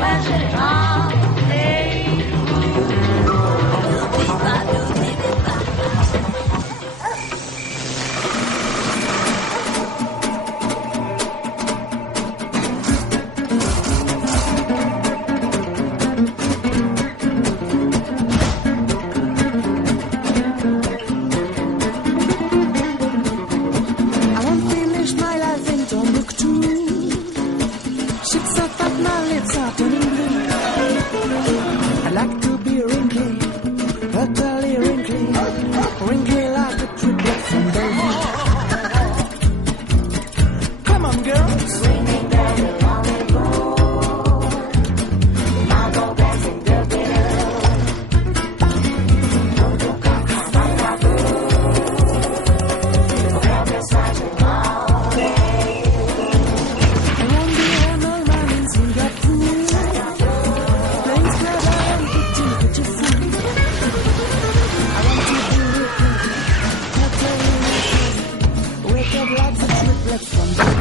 scratch it off. lots of triplets from